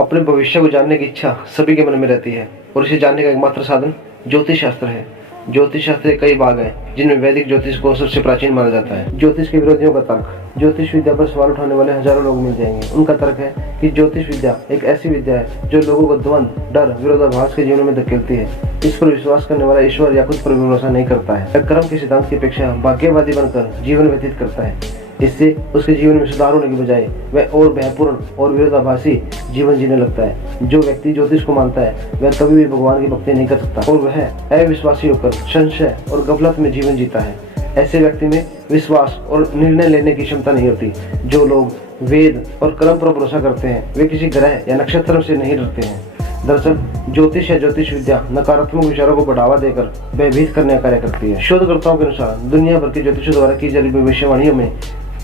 अपने भविष्य को जानने की इच्छा सभी के मन में रहती है और इसे जानने का एकमात्र साधन ज्योतिष शास्त्र है। ज्योतिष शास्त्र के कई भाग हैं जिनमें वैदिक ज्योतिष को सबसे प्राचीन माना जाता है। ज्योतिष के विरोधियों का तर्क। ज्योतिष विद्या पर सवाल उठाने वाले हजारों लोग मिल जाएंगे। उनका तर्क है कि ज्योतिष विद्या एक ऐसी विद्या है जो लोगों को द्वंद, डर, विरोधाभास के जीवन में धकेलती है। इस पर विश्वास करने वाला ईश्वर या खुद पर भरोसा नहीं करता है। वह कर्म के सिद्धांत की अपेक्षा भाग्यवादी बनकर जीवन व्यतीत करता है। इससे उसके जीवन में सुधार होने की बजाय वह और भयपूर्ण और विरोधाभासी जीवन जीने लगता है। जो व्यक्ति ज्योतिष को मानता है वह कभी भी भगवान की भक्ति नहीं कर सकता और वह अविश्वासी होकर संशय और गफलत में जीवन जीता है। ऐसे व्यक्ति में विश्वास और निर्णय लेने की क्षमता नहीं होती। जो लोग वेद और कर्म पर भरोसा करते हैं वे किसी ग्रह या नक्षत्र से नहीं डरते हैं। दरअसल ज्योतिष या ज्योतिष विद्या नकारात्मक विचारों को बढ़ावा देकर भयभीत करने का कार्य करती है। शोधकर्ताओं के अनुसार दुनिया भर के ज्योतिषों द्वारा की जा रही भविष्यवाणियों में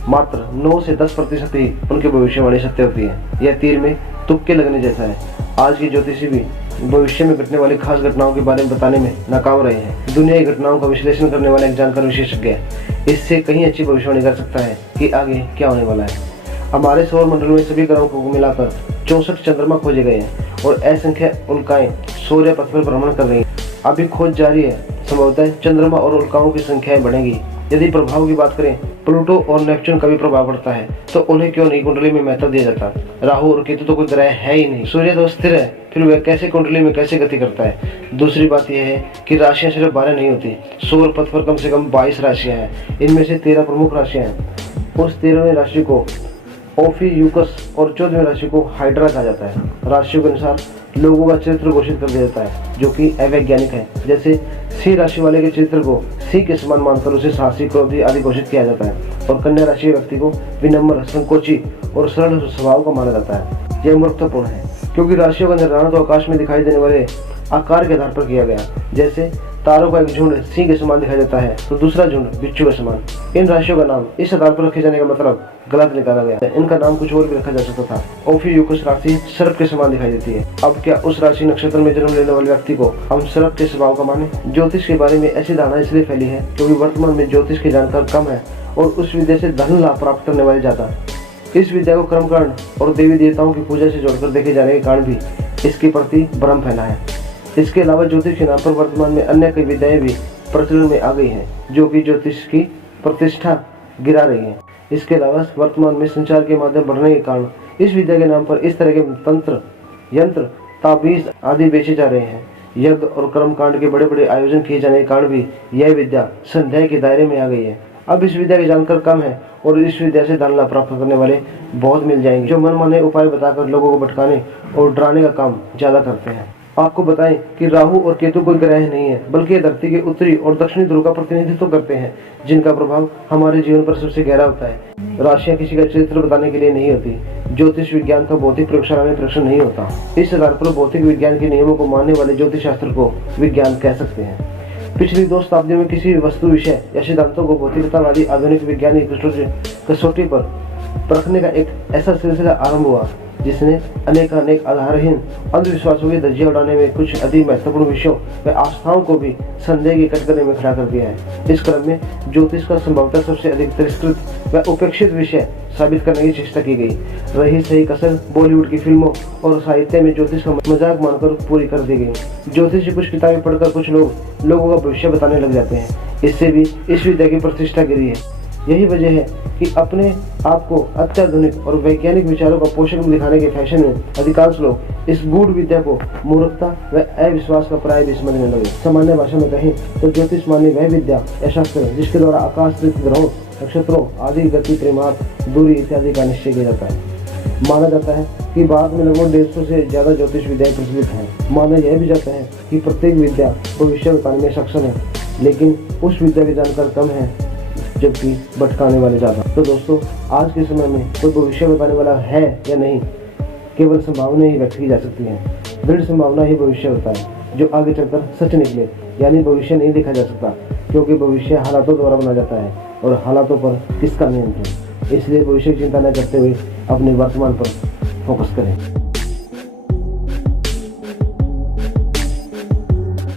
मात्र 9 से 10% ही उनकी भविष्यवाणी सत्य होती है। यह तीर में तुक्के लगने जैसा है। आज के ज्योतिषी भी भविष्य में घटने वाली खास घटनाओं के बारे में बताने में नाकाम रहे हैं। दुनिया की घटनाओं का विश्लेषण करने वाला एक जानकार विशेषज्ञ इससे कहीं अच्छी भविष्यवाणी कर सकता है कि आगे क्या होने वाला है। हमारे सौर मंडल में सभी ग्रहों को मिलाकर 64 चंद्रमा खोजे गए हैं और असंख्य उल्काएं सूर्य पथ पर भ्रमण कर रही हैं। अभी खोज जारी है। संभवतः चंद्रमा और उल्काओं की संख्याएं बढ़ेंगी। यदि प्रभाव की बात करें, प्लूटो और नेपच्यून का भी प्रभाव पड़ता है तो उन्हें क्यों नहीं कुंडली में महत्व दिया जाता। राहु और केतु तो कोई ग्रह है ही नहीं। सूर्य तो स्थिर है, फिर वह कैसे कुंडली में कैसे गति करता है। दूसरी बात यह है कि राशियां सिर्फ 12 नहीं होती। सौर पथ पर कम से कम 22 राशियां हैं। इनमें से 13 प्रमुख राशियां हैं। उस 13वीं राशि को ओफियूकस और 14वीं राशि को हाइड्रा कहा जाता है। राशियों के अनुसार लोगों का चरित्र घोषित कर दिया जाता है जो कि अवैज्ञानिक है। जैसे सिंह राशि वाले के चरित्र को सिंह के समान मानकर उसे साहसी, क्रोधी आदि घोषित किया जाता है और कन्या राशि के व्यक्ति को विनम्र, संकोची और सरल स्वभाव का माना जाता है। यह महत्वपूर्ण है क्योंकि राशियों का निर्धारण तो आकाश में दिखाई देने वाले आकार के आधार पर किया गया। जैसे तारों का एक झुंड सिंह के समान दिखाई देता है तो दूसरा झुंड बिच्छू के समान। इन राशियों का नाम इस आधार पर रखे जाने का मतलब गलत निकाला गया। इनका नाम कुछ और भी रखा जा सकता था। ओफियूकस राशि सर्प के समान दिखाई देती है। अब क्या उस राशि नक्षत्र में जन्म लेने वाले व्यक्ति को हम सर्प के स्वभाव का माने? ज्योतिष के बारे में ऐसी धारणा इसलिए फैली है क्योंकि वर्तमान में ज्योतिष के जानकार कम है और उस विद्या से धन लाभ प्राप्त करने वाले ज्यादा। इस विद्या को कर्मकांड और देवी देवताओं की पूजा से जोड़कर देखे जाने के कारण भी इसके प्रति भ्रम फैला है। इसके अलावा ज्योतिष के नाम पर वर्तमान में अन्य कई विद्याएं भी प्रचलन में आ गई हैं जो कि ज्योतिष की प्रतिष्ठा गिरा रही हैं। इसके अलावा वर्तमान में संचार के माध्यम बढ़ने के कारण इस विद्या के नाम पर इस तरह के तंत्र, यंत्र, ताबीज आदि बेचे जा रहे हैं। यज्ञ और कर्मकांड के बड़े बड़े आयोजन किए जाने के कारण भी यह विद्या संध्या के दायरे में आ गई है। अब इस विद्या के जानकार कम है और इस विद्या से धन लाभ प्राप्त करने वाले बहुत मिल जाएंगे जो मनमाने उपाय बताकर लोगों को भटकाने और डराने का काम ज्यादा करते हैं। आपको बताएं कि राहु और केतु कोई ग्रह नहीं है बल्कि ये धरती के उत्तरी और दक्षिणी ध्रुव का प्रतिनिधित्व करते हैं जिनका प्रभाव हमारे जीवन पर सबसे गहरा होता है। राशियां किसी का चरित्र बताने के लिए नहीं होती। ज्योतिष विज्ञान का भौतिक प्रयोगशाला में परीक्षण नहीं होता। इस आधार पर भौतिक विज्ञान के नियमों को मानने वाले ज्योतिष शास्त्र को विज्ञान कह सकते हैं। पिछली 2 शताब्दियों में किसी वस्तु, विषय या सिद्धांतों को भौतिकतावादी आधुनिक वैज्ञानिक कसौटी पर परखने का एक ऐसा सिलसिला आरंभ हुआ जिसने अनेक आधारहीन अंधविश्वासों की धज्जियां उड़ाने में कुछ अति महत्वपूर्ण विषयों व आस्थाओं को भी संदेह के कटघरे में खड़ा कर दिया है। इस क्रम में ज्योतिष का संभवतः सबसे अधिक तिरस्कृत व उपेक्षित विषय साबित करने की चेष्टा की गई। रही सही कसर बॉलीवुड की फिल्मों और साहित्य में ज्योतिष का मजाक मानकर पूरी कर दी गई। ज्योतिष की कुछ किताबें पढ़कर कुछ लोगों का भविष्य बताने लग जाते हैं। इससे भी इस विद्या की प्रतिष्ठा गिरी है। यही वजह है कि अपने आप को अत्याधुनिक और वैज्ञानिक विचारों का पोषक दिखाने के फैशन में अधिकांश लोग इस गूढ़ विद्या को मूर्खता व अविश्वास का पर्याय भी समझने लगे। सामान्य भाषा में कहें तो ज्योतिष मानी वह विद्या या शास्त्र है जिसके द्वारा आकाश स्थित ग्रहों, नक्षत्रों आदि गति, प्रेमार्थ, दूरी इत्यादि का निश्चय किया जाता है। माना जाता है कि भारत में लगभग 150 से ज्यादा ज्योतिष विद्याएं प्रचलित हैं। माना यह भी जाता है कि प्रत्येक विद्या भविष्य बताने में सक्षम है, लेकिन उस विद्या के जानकार कम है जबकि भटकाने वाले ज्यादा। तो दोस्तों, आज के समय में कोई भविष्य बताने वाला है या नहीं, केवल संभावना ही व्यक्त की जा सकती है। दृढ़ संभावना ही भविष्य होता है जो आगे चलकर सच निकले। यानी भविष्य नहीं देखा जा सकता क्योंकि भविष्य हालातों द्वारा बना जाता है और हालातों पर किसका नियंत्रण। इसलिए भविष्य की चिंता न करते हुए अपने वर्तमान पर फोकस करें।